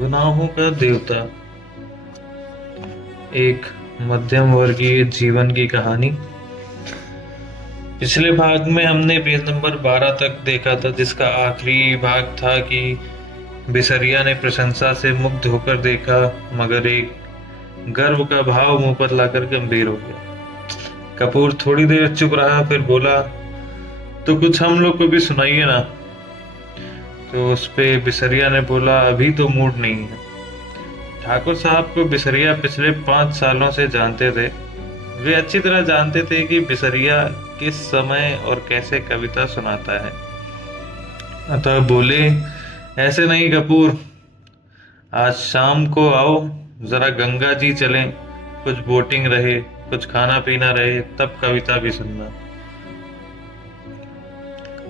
गुनाहों का देवता। एक मध्यम वर्गीय जीवन की कहानी। पिछले भाग में हमने पेज नंबर 12 तक देखा था, जिसका आखिरी भाग था कि बिसरिया ने प्रशंसा से मुग्ध होकर देखा, मगर एक गर्व का भाव मुंह पर लाकर गंभीर हो गया। कपूर थोड़ी देर चुप रहा, फिर बोला, तो कुछ हम लोग को भी सुनाइए ना। तो उस पे बिसरिया ने बोला, अभी तो मूड नहीं है। ठाकुर साहब को बिसरिया पिछले 5 सालों से जानते थे। वे अच्छी तरह जानते थे कि बिसरिया किस समय और कैसे कविता सुनाता है। अतः बोले, ऐसे नहीं कपूर, आज शाम को आओ, जरा गंगा जी चलें, कुछ बोटिंग रहे, कुछ खाना पीना रहे, तब कविता भी सुनना।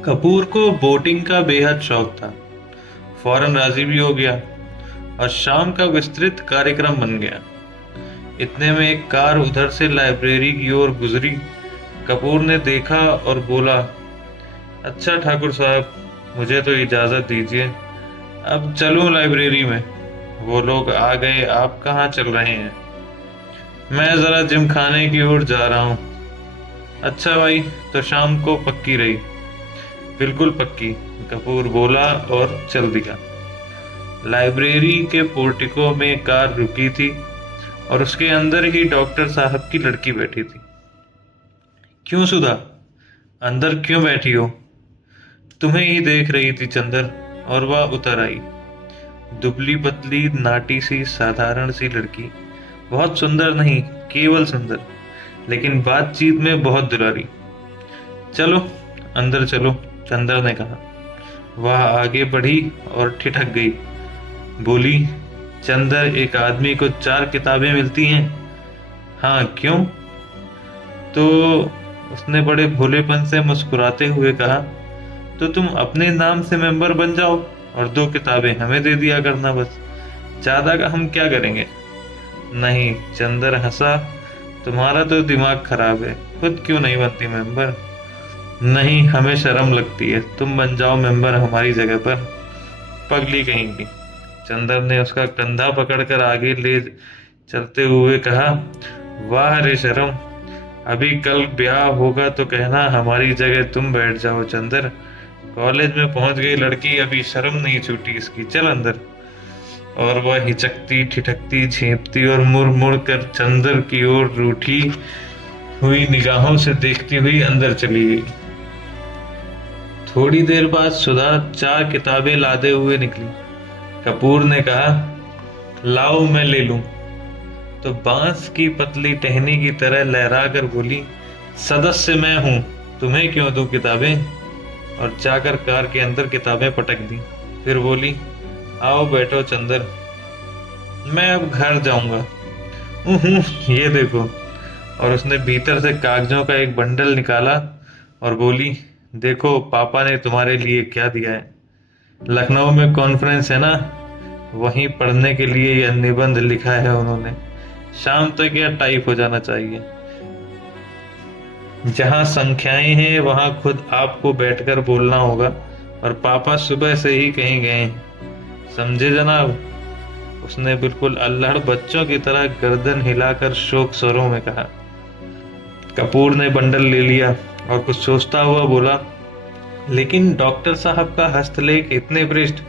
कपूर को बोटिंग का बेहद शौक था। फौरन राजी भी हो गया और शाम का विस्तृत कार्यक्रम बन गया। इतने में एक कार उधर से लाइब्रेरी की ओर गुजरी। कपूर ने देखा और बोला, अच्छा ठाकुर साहब, मुझे तो इजाजत दीजिए, अब चलूं लाइब्रेरी में। वो लोग आ गए, आप कहाँ चल रहे हैं? मैं जरा जिम खाने की ओर जा रहा हूँ। अच्छा भाई, तो शाम को पक्की रही? बिल्कुल पक्की, कपूर बोला और चल दिया। लाइब्रेरी के पोर्टिको में कार रुकी थी और उसके अंदर ही डॉक्टर साहब की लड़की बैठी थी। क्यों सुधा, अंदर क्यों बैठी हो? तुम्हें ही देख रही थी चंदर। और वह उतर आई। दुबली पतली नाटी सी साधारण सी लड़की, बहुत सुंदर नहीं, केवल सुंदर, लेकिन बातचीत में बहुत दुलारी। चलो अंदर चलो, चंदर ने कहा। वह आगे बढ़ी और ठिठक गई। बोली, चंदर, एक आदमी को 4 किताबें मिलती हैं। हाँ, क्यों? तो उसने बड़े भोलेपन से मुस्कुराते हुए कहा, तो तुम अपने नाम से मेंबर बन जाओ और 2 किताबें हमें दे दिया करना, बस। ज्यादा का हम क्या करेंगे? नहीं, चंदर हंसा, तुम्हारा तो दिमाग खराब है, खुद क्यों नहीं बनती मेंबर? नहीं, हमें शर्म लगती है, तुम बन जाओ मेंबर हमारी जगह पर। पगली कहेंगी। चंदर ने उसका कंधा पकड़कर आगे ले चलते हुए कहा, वाह रे शर्म, अभी कल ब्याह होगा तो कहना हमारी जगह तुम बैठ जाओ चंदर। कॉलेज में पहुंच गई लड़की, अभी शर्म नहीं छूटी इसकी, चल अंदर। और वह हिचकती ठिठकती झेपती और मुड़ मुड़ कर चंदर की ओर रूठी हुई निगाहों से देखती हुई अंदर चली गई। थोड़ी देर बाद सुधा 4 किताबें लादे हुए निकली। कपूर ने कहा, लाओ मैं ले लूं। तो बांस की पतली टहनी की तरह लहरा कर बोली, सदस्य मैं हूं, तुम्हें क्यों दूं किताबें? और जाकर कार के अंदर किताबें पटक दी। फिर बोली, आओ बैठो चंदर, मैं अब घर जाऊंगा। ये देखो। और उसने भीतर से कागजों का एक बंडल निकाला और बोली, देखो पापा ने तुम्हारे लिए क्या दिया है। लखनऊ में कॉन्फ्रेंस है ना, वहीं पढ़ने के लिए यह निबंध लिखा है उन्होंने। शाम तक यह टाइप हो जाना चाहिए। जहां संख्याएं हैं वहां खुद आपको बैठकर बोलना होगा, और पापा सुबह से ही कहीं गए हैं, समझे जनाब? उसने बिल्कुल अल्लड़ बच्चों की तरह गर्दन हिलाकर शोक स्वरों में कहा। कपूर ने बंडल ले लिया और कुछ सोचता हुआ बोला, लेकिन डॉक्टर साहब का हस्तलेख इतने पृष्ठ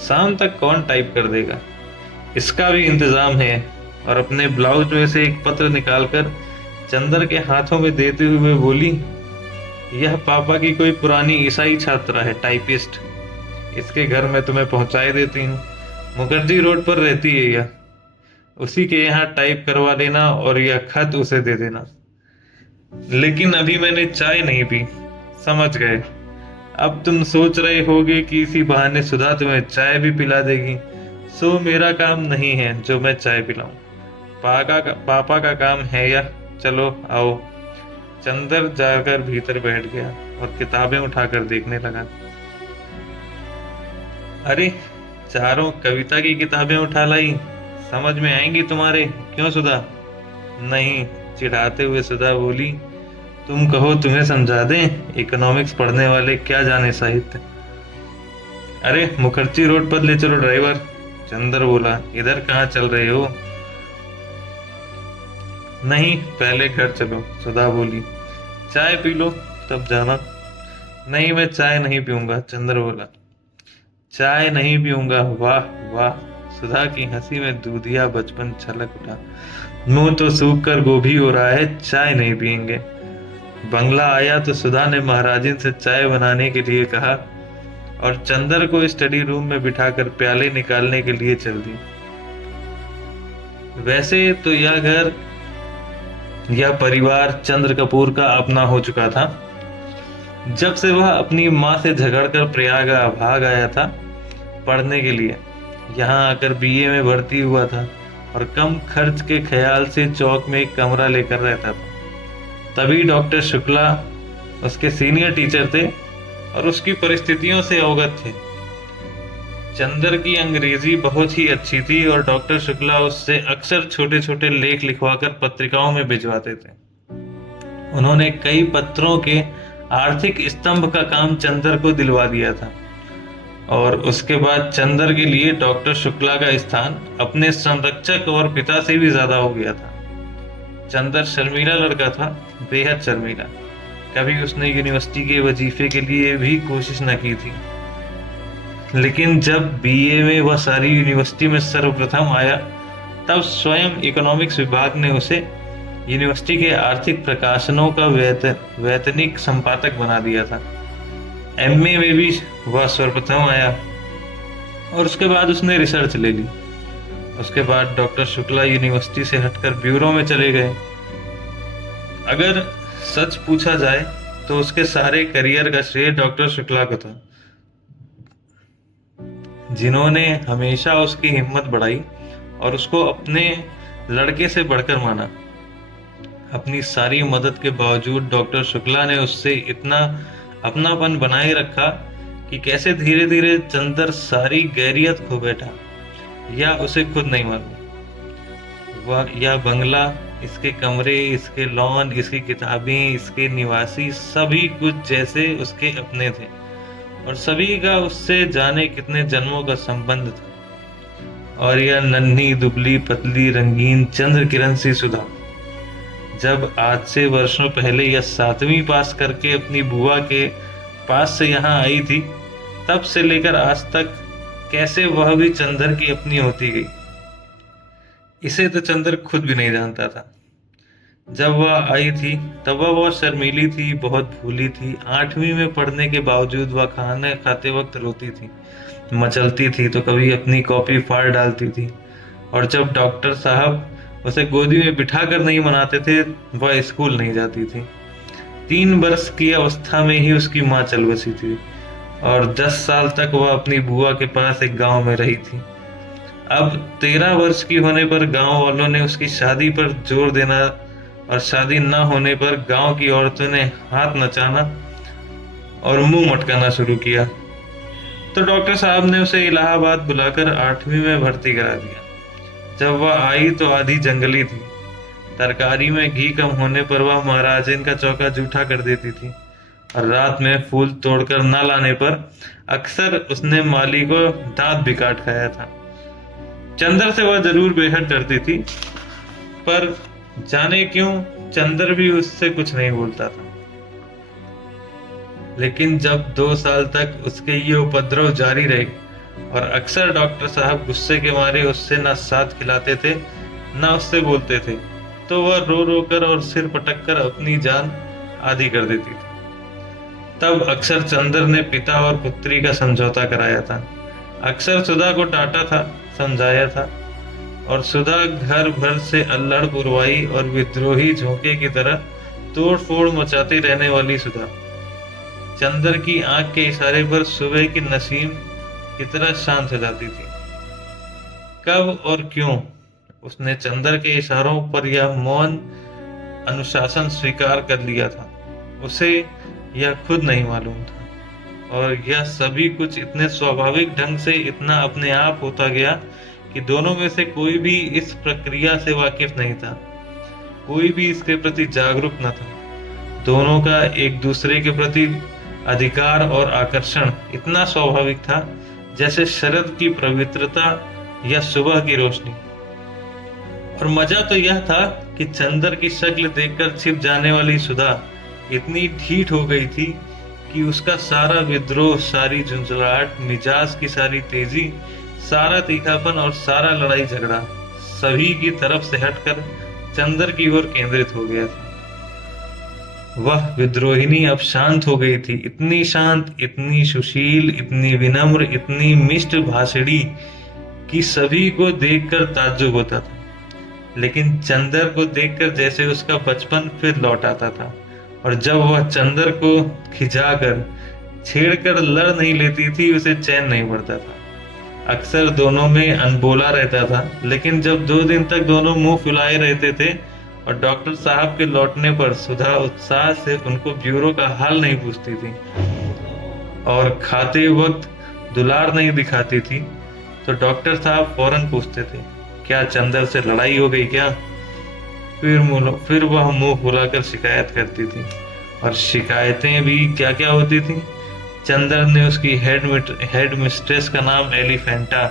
शाम तक कौन टाइप कर देगा? इसका भी इंतजाम है। और अपने ब्लाउज में से एक पत्र निकालकर चंदर के हाथों में देते हुए बोली, यह पापा की कोई पुरानी ईसाई छात्रा है, टाइपिस्ट। इसके घर में तुम्हें पहुंचाए देती हूँ। मुखर्जी रोड पर रहती है यह, उसी के यहाँ टाइप करवा लेना और यह खत उसे दे देना। लेकिन अभी मैंने चाय नहीं पी, समझ गए। अब तुम सोच रहे होगे कि इसी बहाने सुधा तुम्हें चाय भी पिला देगी। सो मेरा काम नहीं है जो मैं चाय पिलाऊं, पापा का काम है यह। चलो आओ। चंदर जाकर भीतर बैठ गया और किताबें उठाकर देखने लगा। अरे, चारों कविता की किताबें उठा लाई, समझ में आएंगी तुम्हारे, क्यों सुधा? नहीं, चिढ़ाते हुए सुधा बोली, तुम कहो तुम्हें समझा दें, इकोनॉमिक्स पढ़ने वाले क्या जाने साहित्य। अरे मुखर्जी रोड पर ले चलो ड्राइवर, चंदर बोला, इधर कहाँ चल रहे हो? नहीं, पहले घर चलो, सुधा बोली। चाय पी लो तब जाना। नहीं, मैं चाय नहीं पीऊंगा, चंदर बोला। चाय नहीं पीऊंगा? वाह वाह। सुधा की हंसी में दूधिया बचपन छलक उठा। मुंह तो सूख कर गोभी हो रहा है, चाय नहीं पियेंगे। बंगला आया तो सुधा ने महाराजिन से चाय बनाने के लिए कहा और चंदर को स्टडी रूम में बिठाकर प्याले निकालने के लिए चल दी। वैसे तो यह परिवार चंद्र कपूर का अपना हो चुका था। जब से वह अपनी माँ से झगड़कर प्रयाग भाग आया था पढ़ने के लिए, यहाँ आकर बीए में भर्ती हुआ था और कम खर्च के ख्याल से चौक में एक कमरा लेकर रहता था। तभी डॉक्टर शुक्ला उसके सीनियर टीचर थे और उसकी परिस्थितियों से अवगत थे। चंदर की अंग्रेजी बहुत ही अच्छी थी और डॉक्टर शुक्ला उससे अक्सर छोटे छोटे लेख लिखवाकर पत्रिकाओं में भिजवाते थे। उन्होंने कई पत्रों के आर्थिक स्तंभ का काम चंदर को दिलवा दिया था और उसके बाद चंदर के लिए डॉक्टर शुक्ला का स्थान अपने संरक्षक और पिता से भी ज्यादा हो गया था। चंदर शर्मीला लड़का था, बेहद शर्मीला। कभी उसने यूनिवर्सिटी के वजीफे के लिए भी कोशिश न की थी, लेकिन जब बीए में वह सारी यूनिवर्सिटी में सर्वप्रथम आया तब स्वयं इकोनॉमिक्स विभाग ने उसे यूनिवर्सिटी के आर्थिक प्रकाशनों का वैतनिक संपादक बना दिया था। एमए में भी वह सर्वप्रथम आया और उसके बाद उसने रिसर्च ले ली। उसके बाद डॉक्टर शुक्ला यूनिवर्सिटी से हटकर ब्यूरो में चले गए। अगर सच पूछा जाए तो उसके सारे करियर का श्रेय डॉक्टर शुक्ला को था, जिन्होंने हमेशा उसकी हिम्मत बढ़ाई और उसको अपने लड़के से बढ़कर माना। अपनी सारी मदद के बावजूद डॉक्टर शुक्ला ने उससे इतना अपनापन बनाए रखा कि कैसे धीरे धीरे चंदर सारी गैरियत खो बैठा, या उसे खुद नहीं मालूम। वह यह बंगला, इसके कमरे, इसके लॉन, इसकी किताबें, इसके निवासी, सभी कुछ जैसे उसके अपने थे और सभी का उससे जाने कितने जन्मों का संबंध था। और यह नन्ही दुबली पतली रंगीन चंद्र किरण सी सुधा जब आज से वर्षों पहले यह 7वीं पास करके अपनी बुआ के पास से यहाँ आई थी, तब से लेकर आज तक कैसे वह भी चंदर की अपनी होती गई, इसे तो चंदर खुद भी नहीं जानता था। जब वह आई थी तब वह बहुत शर्मीली थी, बहुत भूली थी। 8वीं में पढ़ने के बावजूद वह खाना खाते वक्त रोती थी, मचलती थी, तो कभी अपनी कॉपी फाड़ डालती थी। और जब डॉक्टर साहब उसे गोदी में बिठा कर नहीं मनाते थे, वह स्कूल नहीं जाती थी। 3 वर्ष की अवस्था में ही उसकी माँ चल बसी थी और 10 साल तक वह अपनी बुआ के पास एक गांव में रही थी। अब 13 वर्ष की होने पर गांव वालों ने उसकी शादी पर जोर देना और शादी न होने पर गांव की औरतों ने हाथ नचाना और मुंह मटकाना शुरू किया। तो डॉक्टर साहब ने उसे इलाहाबाद बुलाकर 8वीं में भर्ती करा दिया। जब वह आई तो आधी जंगली थी। तरकारी में घी कम होने पर वह महाराजन का चौका जूठा कर देती थी और रात में फूल तोड़कर न लाने पर अक्सर उसने माली को दांत भी काट खाया था। चंदर से वह जरूर बेहद डरती थी, पर जाने क्यों चंदर भी उससे कुछ नहीं बोलता था। लेकिन जब 2 साल तक उसके ये उपद्रव जारी रहे और अक्सर डॉक्टर साहब गुस्से के मारे उससे ना साथ खिलाते थे ना उससे बोलते थे, तो वह रो रो कर और सिर पटक कर अपनी जान आधी कर देती थी। तब अक्सर चंदर ने पिता और पुत्री का समझौता कराया था। अक्सर सुधा को डांटा था, समझाया था, और सुधा घर भर से अल्लड़ पुरवाई और विद्रोही झोंके की तरह तोड़ फोड़ मचाती रहने वाली सुधा चंदर की आंख के इशारे पर सुबह की नसीम की तरह शांत हो जाती थी। कब और क्यों उसने चंदर के इशारों पर यह मौन अनुशासन स्वीकार कर लिया था, उसे यह खुद नहीं मालूम था। और यह सभी कुछ इतने स्वाभाविक ढंग से इतना अपने आप होता गया कि दोनों में से कोई भी इस प्रक्रिया से वाकिफ नहीं था, कोई भी इसके प्रति जागरूक न था। दोनों का एक दूसरे के प्रति अधिकार और आकर्षण इतना स्वाभाविक था जैसे शरद की पवित्रता या सुबह की रोशनी। और मजा तो यह था कि चंदर की शक्ल देखकर छिप जाने वाली सुधा इतनी ढीठ हो गई थी कि उसका सारा विद्रोह, सारी झुंझलाहट, मिजाज की सारी तेजी, सारा तीखापन और सारा लड़ाई झगड़ा सभी की तरफ से हटकर चंदर की ओर केंद्रित हो गया था। वह विद्रोहिनी अब शांत हो गई थी, इतनी शांत, इतनी सुशील, इतनी विनम्र, इतनी मिष्ट भाषिणी कि सभी को देखकर ताज्जुब होता था। लेकिन चंदर को देखकर जैसे उसका बचपन फिर लौट आता था। और जब वह चंदर को खिंचाकर छेड़कर लड़ नहीं लेती थी, उसे चैन नहीं पड़ता था। अक्सर दोनों में अनबोला रहता था, लेकिन जब 2 दिन तक दोनों मुंह फुलाए रहते थे और डॉक्टर साहब के लौटने पर सुधा उत्साह से उनको ब्यूरो का हाल नहीं पूछती थी और खाते वक्त दुलार नहीं दिखाती थी, तो डॉक्टर साहब फौरन पूछते थे, क्या चंदर से लड़ाई हो गई क्या? फिर वह मुंह फुलाकर शिकायत करती थी। और शिकायतें भी क्या क्या होती थी। चंदर ने उसकी हेड मिस्ट्रेस का नाम एलिफेंटा,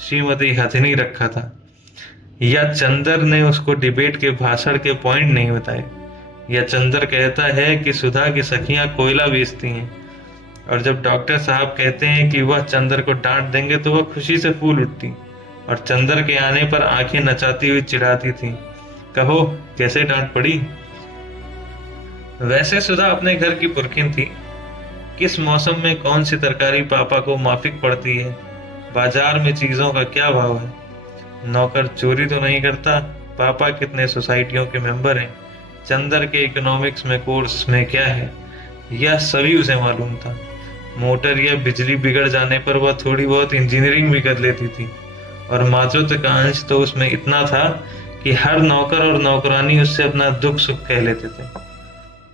श्रीमती हथिनी रखा था। या चंदर ने उसको डिबेट के भाषण के पॉइंट नहीं बताए। या चंदर कहता है कि सुधा की सखियां कोयला बेचती हैं, और जब डॉक्टर साहब कहते हैं कि वह चंदर को डांट देंगे तो वह खुशी से फूल उठती और चंदर के आने पर आंखें नचाती हुई चिढ़ाती थी, कहो कैसे डांट पड़ी। वैसे सुधा अपने घर की पुरखिन थी। किस मौसम में कौन सी तरकारी पापा को माफिक पड़ती है, बाजार में चीजों का क्या भाव है, नौकर चोरी तो नहीं करता, पापा कितने सोसाइटियों के मेंबर हैं, चंदर के इकोनॉमिक्स में कोर्स में क्या है, यह सभी उसे मालूम था। मोटर या बिजली बिगड़ जाने पर वह थोड़ी बहुत इंजीनियरिंग भी कर लेती थी। और मातृत्व का अंश तो उसमें इतना था कि हर नौकर और नौकरानी उससे अपना दुख सुख कह लेते थे।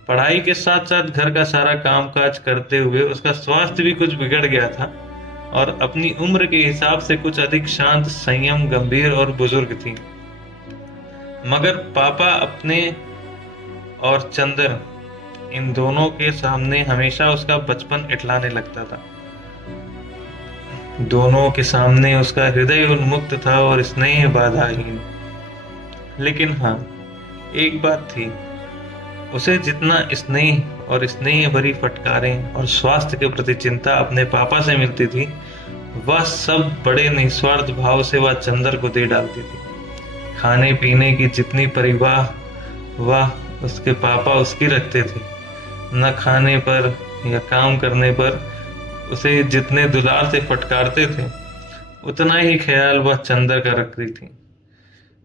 पढ़ाई के साथ साथ घर का सारा कामकाज करते हुए उसका स्वास्थ्य भी कुछ बिगड़ गया था और अपनी उम्र के हिसाब से कुछ अधिक शांत, संयम, गंभीर और बुजुर्ग थी। मगर पापा अपने और चंदर, इन दोनों के सामने हमेशा उसका बचपन इठलाने लगता था। दोनों के सामने उसका हृदय उन्मुक्त था और स्नेह बाधाहीन। लेकिन हाँ, एक बात थी, उसे जितना स्नेह और स्नेह भरी फटकारें और स्वास्थ्य के प्रति चिंता अपने पापा से मिलती थी, वह सब बड़े निस्वार्थ भाव से वह चंदर को दे डालती थी। खाने पीने की जितनी परिवाह वह उसके पापा उसकी रखते थे, न खाने पर या काम करने पर उसे जितने दुलार से फटकारते थे, उतना ही ख्याल वह चंदर का रखती थी।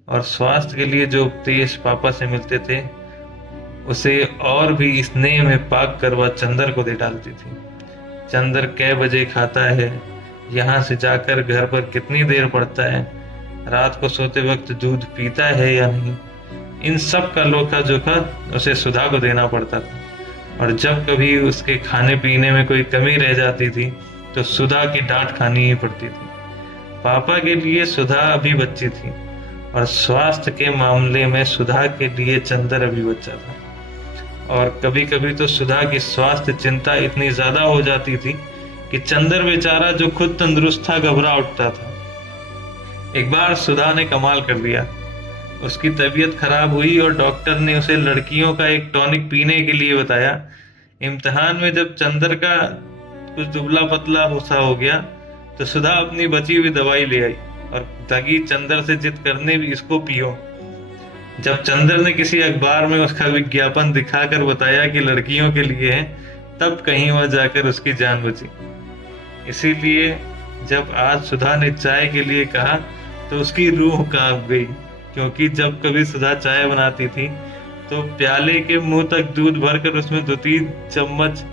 और स्वास्थ्य के लिए जो उपदेश पापा से मिलते थे, उसे और भी स्नेह में पाक कर वह चंदर को दे डालती थी। चंदर कै बजे खाता है, यहाँ से जाकर घर पर कितनी देर पड़ता है, रात को सोते वक्त दूध पीता है या नहीं, इन सब का लोखा जोखा उसे सुधा को देना पड़ता था। और जब कभी उसके खाने पीने में कोई कमी रह जाती थी तो सुधा की डांट खानी ही पड़ती थी। पापा के लिए सुधा अभी बच्ची थी और स्वास्थ्य के मामले में सुधा के लिए चंदर अभी बच्चा था। और कभी कभी तो सुधा की स्वास्थ्य चिंता इतनी ज्यादा हो जाती थी कि चंदर बेचारा जो खुद तंदुरुस्त था घबरा उठता था। एक बार सुधा ने कमाल कर दिया। उसकी तबीयत खराब हुई और डॉक्टर ने उसे लड़कियों का एक टॉनिक पीने के लिए बताया। इम्तिहान में जब चंदर का कुछ दुबला पतला सा हो गया तो सुधा अपनी बची हुई दवाई ले आई और ताकि चंदर से जिद करने भी इसको पियो। जब चंदर ने किसी अखबार में उसका विज्ञापन दिखाकर बताया कि लड़कियों के लिए है, तब कहीं वह जाकर उसकी जान बची। इसीलिए जब आज सुधा ने चाय के लिए कहा तो उसकी रूह कांप गई, क्योंकि जब कभी सुधा चाय बनाती थी तो प्याले के मुंह तक दूध भरकर उसमें 2-3 चम्मच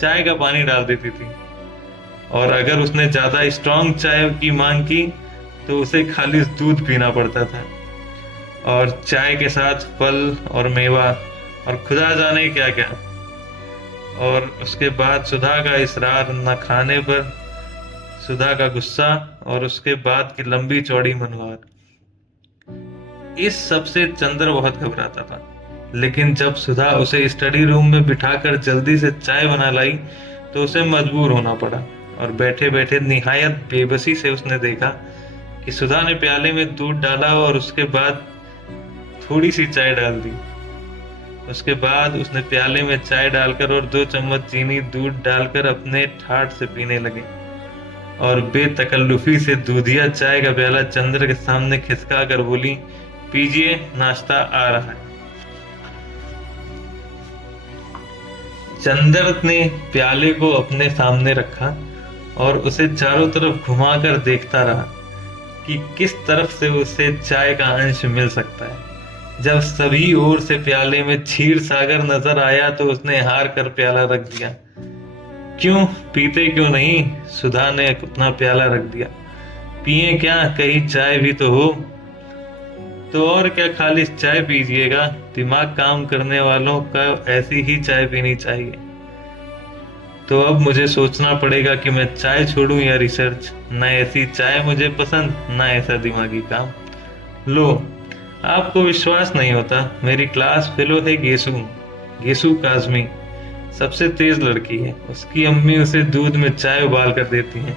चाय का पानी डाल देती थी। और अगर उसने ज्यादा स्ट्रांग चाय की मांग की तो उसे खाली दूध पीना पड़ता था, और चाय के साथ फल और मेवा और खुदा जाने क्या क्या। और उसके बाद सुधा का इसरार न खाने पर, सुधा का गुस्सा और उसके बाद की लंबी चौड़ी मनवार, इस सब से चंद्र बहुत घबराता था। लेकिन जब सुधा उसे स्टडी रूम में बिठाकर जल्दी से चाय बना लाई तो उसे मजबूर होना पड़ा। और बैठे बैठे निहायत बेबसी से उसने देखा कि कि सुधा ने प्याले में दूध डाला और उसके बाद थोड़ी सी चाय डाल दी। उसके बाद उसने प्याले में चाय डालकर और 2 चम्मच चीनी दूध डालकर अपने ठाठ से पीने लगे और बेतकल्लुफी से दूधिया चाय का प्याला चंद्र के सामने खिसका कर बोली, पीजिए, नाश्ता आ रहा है। चंद्र ने प्याले को अपने सामने रखा और उसे चारों तरफ घुमाकर देखता रहा कि किस तरफ से उसे चाय का अंश मिल सकता है। जब सभी ओर से प्याले में क्षीर सागर नजर आया तो उसने हार कर प्याला रख दिया। क्यों पीते क्यों नहीं? सुधा ने अपना प्याला रख दिया। पिए क्या, कहीं चाय भी तो हो। तो और क्या, खाली चाय पीजिएगा? दिमाग काम करने वालों का ऐसी ही चाय पीनी चाहिए। तो अब मुझे सोचना पड़ेगा कि मैं चाय छोड़ूं या रिसर्च। न ऐसी चाय मुझे पसंद, न ऐसा दिमागी काम। लो, आपको विश्वास नहीं होता, मेरी क्लास फेलो है गेसू। गेसू काजमी सबसे तेज लड़की है। उसकी अम्मी उसे दूध में चाय उबाल कर देती हैं।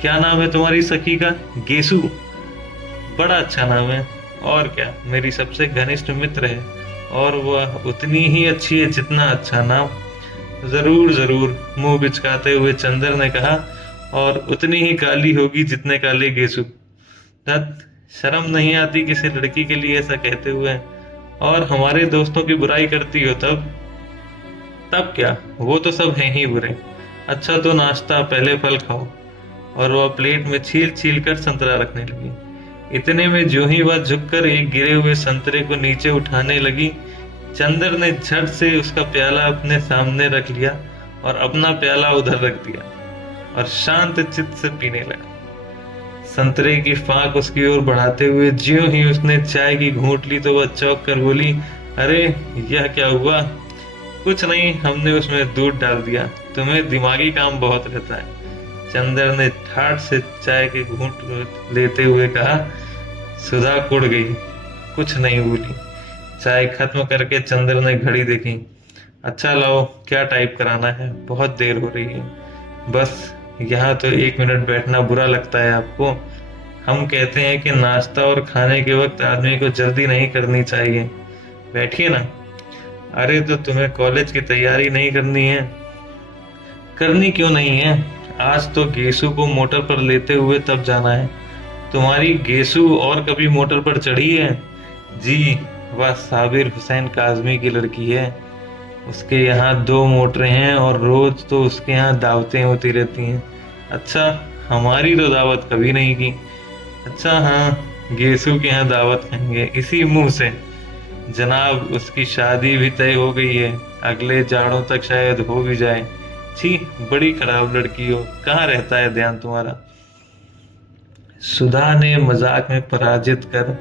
क्या नाम है तुम्हारी सखी का? गेसू। बड़ा अच्छा नाम है। और क्या, मेरी सबसे घनिष्ठ मित्र है और वह उतनी ही अच्छी है जितना अच्छा नाम। जरूर जरूर, मुंह बिचकाते हुए चंद्र ने कहा, और उतनी ही काली होगी जितने काले गेसू। धत, शर्म नहीं आती किसी लड़की के लिए ऐसा कहते हुए? और हमारे दोस्तों की बुराई करती हो तब क्या, वो तो सब हैं ही बुरे। अच्छा तो नाश्ता, पहले फल खाओ। और वह प्लेट में छील छील कर संतरा रखने लगी। इतने में ज्यों ही वह झुककर एक गिरे हुए संतरे को नीचे उठाने लगी, चंद्र ने झट से उसका प्याला अपने सामने रख लिया और अपना प्याला उधर रख दिया और शांत चित्त से पीने लगा। संतरे की फाक उसकी ओर बढ़ाते हुए ज्यों ही उसने चाय की घूंट ली तो वह चौंक कर बोली, अरे यह क्या हुआ? कुछ नहीं, हमने उसमें दूध डाल दिया। तुम्हें दिमागी काम बहुत रहता है। चंद्र ने ठाठ से चाय के घूंट लेते हुए कहा। सुधा कुड़ गई, कुछ नहीं बोली। चाय खत्म करके चंद्र ने घड़ी देखी। अच्छा लाओ, क्या टाइप कराना है? बहुत देर हो रही है। बस यहाँ तो 1 मिनट बैठना बुरा लगता है आपको? हम कहते हैं कि नाश्ता और खाने के वक्त आदमी को जल्दी नहीं करनी चाहिए। बैठिए ना। अरे तो तुम्हें कॉलेज की तैयारी नहीं करनी है? करनी क्यों नहीं है? आज तो गेसू को मोटर पर लेते हुए तब जाना है। तुम्हारी गेसू और कभी मोटर पर चढ़ी है? जी, वह साबिर हुसैन काजमी की लड़की है। उसके यहाँ 2 मोटरें हैं और रोज तो उसके यहाँ दावतें होती रहती हैं। अच्छा, हमारी तो दावत कभी नहीं की। अच्छा हाँ, गेसू के यहाँ दावत खाएंगे इसी मुंह से। जनाब, उसकी शादी भी तय हो गई है, अगले जाड़ों तक शायद हो भी जाए। छी, बड़ी खराब लड़की हो, कहाँ रहता है ध्यान तुम्हारा? सुधा ने मजाक में पराजित कर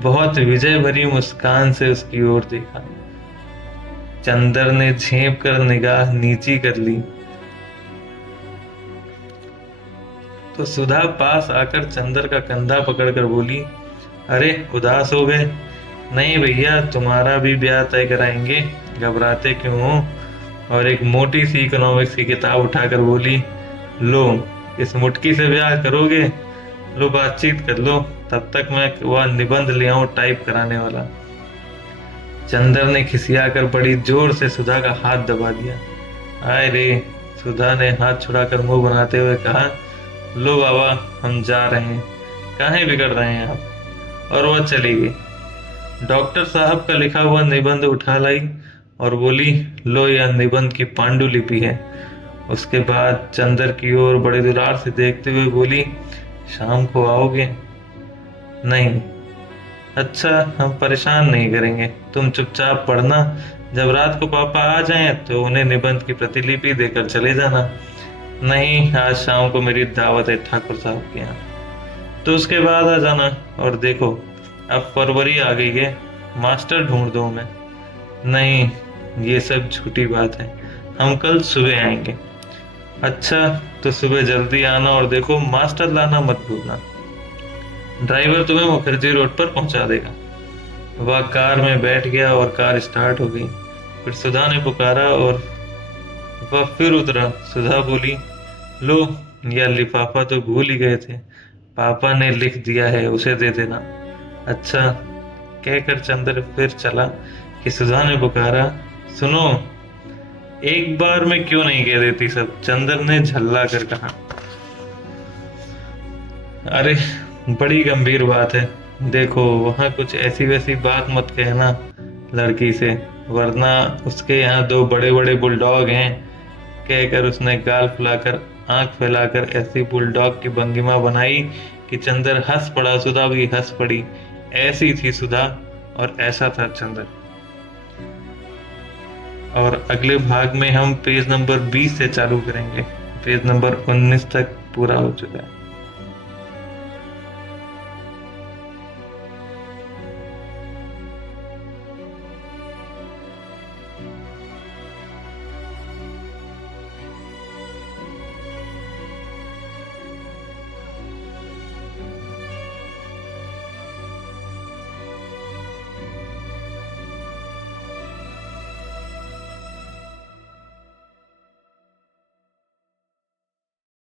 बहुत विजय भरी मुस्कान से उसकी ओर देखा। चंद्र ने झेप कर निगाह नीची कर ली तो सुधा पास आकर चंद्र का कंधा पकड़कर बोली, अरे उदास हो गए? नहीं भैया, तुम्हारा भी ब्याह तय कराएंगे, घबराते क्यों हो? और एक मोटी सी इकोनॉमिक्स की किताब उठाकर बोली, लो, इस मुटकी से ब्याह करोगे? लो बातचीत कर लो, तब तक मैं वह निबंध ले आऊं टाइप कराने वाला। चंद्र ने खिसियाकर बड़ी जोर से सुधा का हाथ दबा दिया। आए रे, सुधा ने हाथ छुड़ाकर मुंह बनाते हुए कहा, लो बाबा, हम जा रहे हैं। काहे बिगड़ रहे हैं आप? और वह चली गई। डॉक्टर साहब का लिखा हुआ निबंध उठा लाई और बोली, लो, यह निबंध की पांडुलिपि है। उसके बाद चंद्र की ओर बड़े दुलार से देखते हुए बोली, शाम को आओगे? नहीं। अच्छा, हम परेशान नहीं करेंगे, तुम चुपचाप पढ़ना। जब रात को पापा आ जाएं तो उन्हें निबंध की प्रतिलिपि देकर चले जाना। नहीं, आज शाम को मेरी दावत है ठाकुर साहब के यहाँ, तो उसके बाद आ जाना। और देखो, अब फरवरी आ गई है, मास्टर ढूंढ दो मैं। नहीं, ये सब झूठी बात है, हम कल सुबह आएंगे। अच्छा, तो सुबह जल्दी आना और देखो, मास्टर लाना मत भूलना। ड्राइवर तुम्हें मुखर्जी रोड पर पहुंचा देगा। वह कार में बैठ गया और कार स्टार्ट हो गई। फिर सुधा ने पुकारा और वह फिर उतरा। सुधा बोली, लो, यह लिफाफा तो भूल ही गए थे, पापा ने लिख दिया है, उसे दे देना। अच्छा, कहकर चंद्र फिर चला कि सुधा ने पुकारा, सुनो, एक बार में क्यों नहीं कह देती सब? चंद्र ने झल्ला कर कहा, अरे बड़ी गंभीर बात है। देखो, वहां कुछ ऐसी वैसी बात मत कहना लड़की से, वरना उसके यहाँ दो बड़े बड़े बुलडॉग हैं। कहकर उसने गाल फुलाकर आंख फैलाकर ऐसी बुलडॉग की भंगिमा बनाई कि चंद्र हंस पड़ा, सुधा भी हंस पड़ी। ऐसी थी सुधा और ऐसा था चंद्र। और अगले भाग में हम पेज नंबर 20 से चालू करेंगे। पेज नंबर 19 तक पूरा हो चुका है।